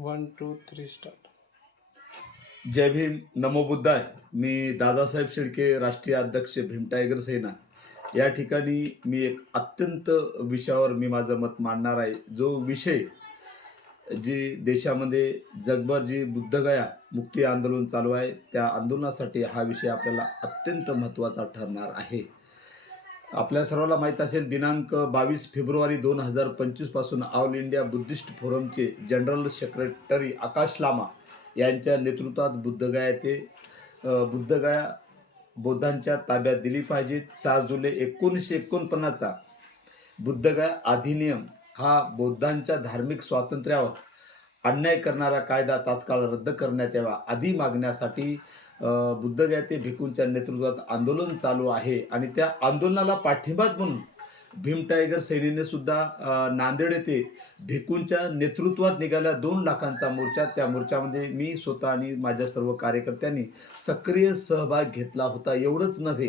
One two three start. जय भीम. नमो बुद्धाय. मी दादासाहेब शेळके राष्ट्रीय अध्यक्ष भीम टायगर सेना. या ठिकाणी मी एक अत्यंत विषयावर मी माझं मत मांडणार आहे. जो विषय जी देशामध्ये जगभर जी बुद्धगया मुक्ती आंदोलन चालू आहे त्या आंदोलनासाठी हा विषय आपल्याला अत्यंत महत्त्वाचा ठरणार आहे. आपल्या सर्वांना माहीत असेल दिनांक बावीस फेब्रुवारी दोन हजार पंचवीसपासून ऑल इंडिया बुद्धिस्ट फोरमचे जनरल सेक्रेटरी आकाश लामा यांच्या नेतृत्वात बुद्धगया येथे बुद्धगया बौद्धांच्या ताब्यात दिली पाहिजेत. सहा जुलै एकोणीसशे एकोणपन्नासचा बुद्धगया अधिनियम हा बौद्धांच्या धार्मिक स्वातंत्र्यावर अन्याय करणारा कायदा तात्काळ रद्द करण्यात यावा आदी मागण्यासाठी बुद्धगयाते बुद्धगया ते भिकूंच्या नेतृत्वात आंदोलन चालू आहे आणि त्या आंदोलनाला पाठिंबाच म्हणून भीम टायगर सैनीने सुद्धा नांदेड येथे भिकूंच्या नेतृत्वात निघाल्या दोन लाखांचा मोर्चा. त्या मोर्चामध्ये मी स्वतः आणि माझ्या सर्व कार्यकर्त्यांनी सक्रिय सहभाग घेतला होता. एवढंच नव्हे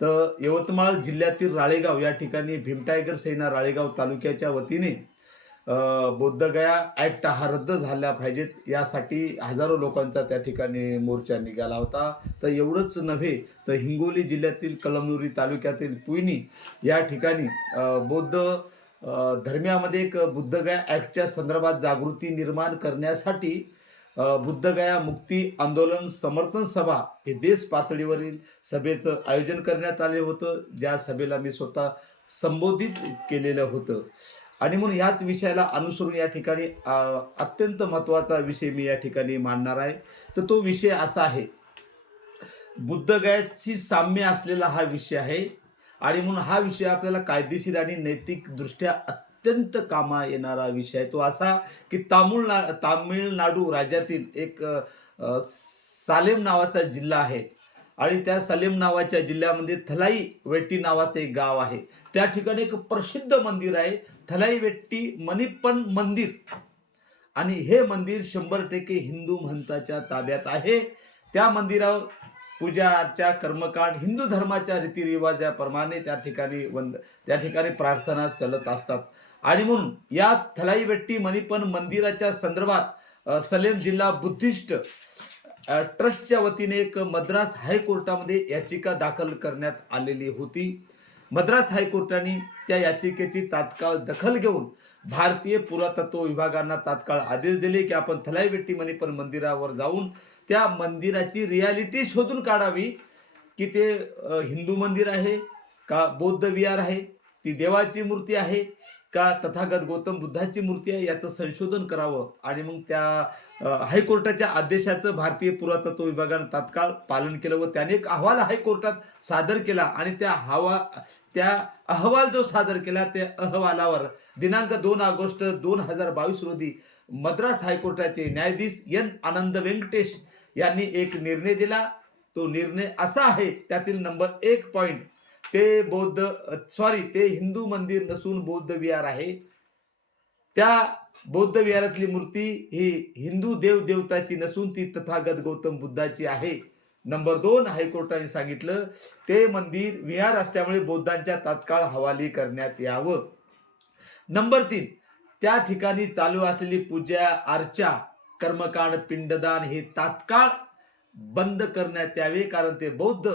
तर यवतमाळ जिल्ह्यातील राळेगाव या ठिकाणी भीम टायगर सेना राळेगाव तालुक्याच्या वतीने बोद्धगया ॲक्ट हा रद्द झाला पाहिजेत. यासाठी हजारो लोकांचा त्या ठिकाणी मोर्चा निघाला होता. तर एवढंच नव्हे तर हिंगोली जिल्ह्यातील कलमनुरी तालुक्यातील पुयणी या ठिकाणी बौद्ध धर्मियामध्ये एक बुद्धगया ॲक्टच्या संदर्भात जागृती निर्माण करण्यासाठी बुद्धगया मुक्ती आंदोलन समर्थन सभा हे देश पातळीवरील सभेचं आयोजन करण्यात आले होतं. ज्या सभेला मी स्वतः संबोधित केलेलं होतं. आणि म्हणून याच विषयाला अनुसरून या ठिकाणी अत्यंत महत्त्वाचा विषय मी या ठिकाणी मांडणार आहे. तर तो विषय असा आहे बुद्धगयाची साम्य असलेला हा विषय आहे. आणि म्हणून हा विषय आपल्याला कायदेशीर आणि नैतिकदृष्ट्या अत्यंत कामा येणारा विषय आहे. तो असा की तामिळना तामिळनाडू राज्यातील एक सालेम नावाचा जिल्हा आहे. आणि त्या सलीम नावाच्या जिल्ह्यामध्ये थलाई वेट्टी नावाचं एक गाव आहे. त्या ठिकाणी एक प्रसिद्ध मंदिर आहे. थलाई वेट्टी मणिप्पन मंदिर. आणि हे मंदिर शंभर टक्के हिंदू महंताच्या ताब्यात आहे. त्या मंदिरावर पूजा अर्चा कर्मकांड हिंदू धर्माच्या रीतिरिवाजाप्रमाणे त्या ठिकाणी वंद त्या ठिकाणी प्रार्थना चालत असतात. आणि म्हणून याच थलाई वेट्टी मणिपन मंदिराच्या संदर्भात सलेम जिल्हा बुद्धिस्ट ट्रस्टच्या वतीने एक मद्रास हायकोर्टामध्ये याचिका दाखल करण्यात आलेली होती. मद्रास हायकोर्टाने त्या याचिकेची तात्काळ दखल घेऊन भारतीय पुरातत्व विभागांना तात्काळ आदेश दिले की आपण थलाईवेट्टी मणिपन मंदिरावर जाऊन त्या मंदिराची रियालिटी शोधून काढावी की ते हिंदू मंदिर आहे का बौद्ध विहार आहे ती देवाची मूर्ती आहे का तथागत गौतम बुद्धाची मूर्ती आहे याचं संशोधन करावं? आणि मग त्या हायकोर्टाच्या आदेशाचं भारतीय पुरातत्व विभागानं तात्काळ पालन केलं व त्याने एक अहवाल हायकोर्टात सादर केला आणि त्या हवा त्या अहवाल जो सादर केला त्या अहवालावर दिनांक दोन ऑगस्ट दोन हजार बावीस रोजी मद्रास हायकोर्टाचे न्यायाधीश एन आनंद व्यंकटेश यांनी एक निर्णय दिला. तो निर्णय असा आहे त्यातील नंबर एक पॉईंट ते बौद्ध सॉरी ते हिंदू मंदिर नसून बौद्ध विहार आहे. त्या बौद्ध विहारातली मूर्ती ही हिंदू देव देवताची नसून ती तथागत गौतम बुद्धाची आहे. नंबर दोन हायकोर्टाने सांगितलं ते मंदिर विहार असल्यामुळे बौद्धांच्या तात्काळ हवाली करण्यात यावं. नंबर तीन त्या ठिकाणी चालू असलेली पूजा अर्चा कर्मकांड पिंडदान हे तात्काळ बंद करण्यात यावे कारण ते बौद्ध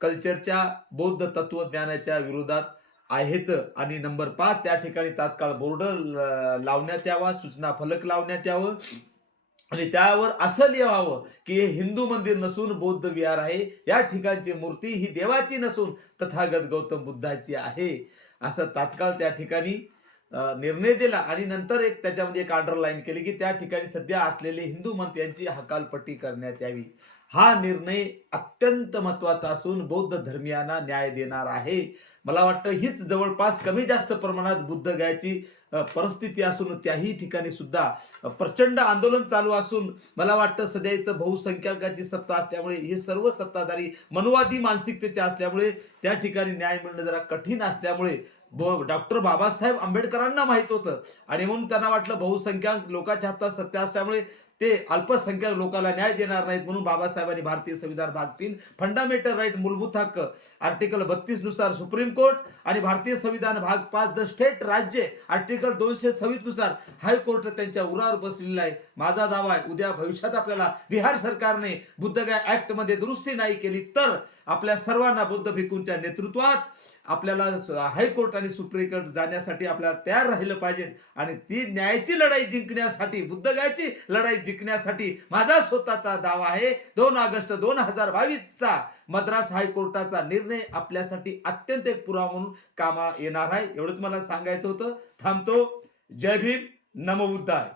कल्चरच्या बौद्ध तत्वज्ञानाच्या विरोधात आहेत. आणि नंबर पाच त्या ठिकाणी तात्काळ बोर्ड लावण्यात यावा सूचना फलक लावण्यात यावं. आणि त्यावर असं लिहावं की हे हिंदू मंदिर नसून बौद्ध विहार आहे. या ठिकाणची मूर्ती ही देवाची नसून तथागत गौतम बुद्धाची आहे. असं तात्काळ त्या ठिकाणी निर्णय दिला. आणि नंतर एक त्याच्यामध्ये एक अंडरलाईन केली की त्या ठिकाणी सध्या असलेले हिंदू मंत यांची हकालपट्टी करण्यात यावी. हा निर्णय अत्यंत महत्त्वाचा असून बौद्ध धर्मियांना न्याय देणार आहे. मला वाटतं हीच जवळपास कमी जास्त प्रमाणात बुद्ध गायची परिस्थिती असून त्याही ठिकाणी सुद्धा प्रचंड आंदोलन चालू असून मला वाटतं सध्या इथं बहुसंख्याकाची सत्ता असल्यामुळे हे सर्व सत्ताधारी मनवादी मानसिकतेचे असल्यामुळे त्या ठिकाणी न्याय मिळणं जरा कठीण असल्यामुळे डॉक्टर बाबासाहेब आंबेडकरांना माहीत होतं. आणि म्हणून त्यांना वाटलं बहुसंख्याक लोकांच्या हातात सत्ता असल्यामुळे ते अल्पसंख्याक लोकांना न्याय देणार नाहीत म्हणून बाबासाहेबांनी भारतीय संविधान भाग तीन फंडामेंटल राईट मूलभूत हक्क. आर्टिकल बत्तीसनुसार सुप्रीम कोर्ट आणि भारतीय संविधान भाग पाच द स्टेट राज्य आर्टिकल दोनशे सव्वीसनुसार हायकोर्ट त्यांच्या उरावर बसलेला आहे. माझा दावा आहे उद्या भविष्यात आपल्याला बिहार सरकारने बुद्धगया ऍक्टमध्ये दुरुस्ती नाही केली तर आपल्या सर्वांना बुद्ध भिकूंच्या नेतृत्वात आपल्याला हायकोर्ट आणि सुप्रीम कोर्ट जाण्यासाठी आपल्याला तयार राहिलं पाहिजे. आणि ती न्यायाची लढाई जिंकण्यासाठी बुद्धगयाची लढाई जिंकण्यासाठी माझा स्वतःचा दावा आहे. दोन ऑगस्ट दोन हजार बावीसचा मद्रास हायकोर्टाचा निर्णय आपल्यासाठी अत्यंत एक पुरावा म्हणून कामा येणार आहे. एवढंच मला सांगायचं होतं. थांबतो. जय भीम. नमबुद्धाय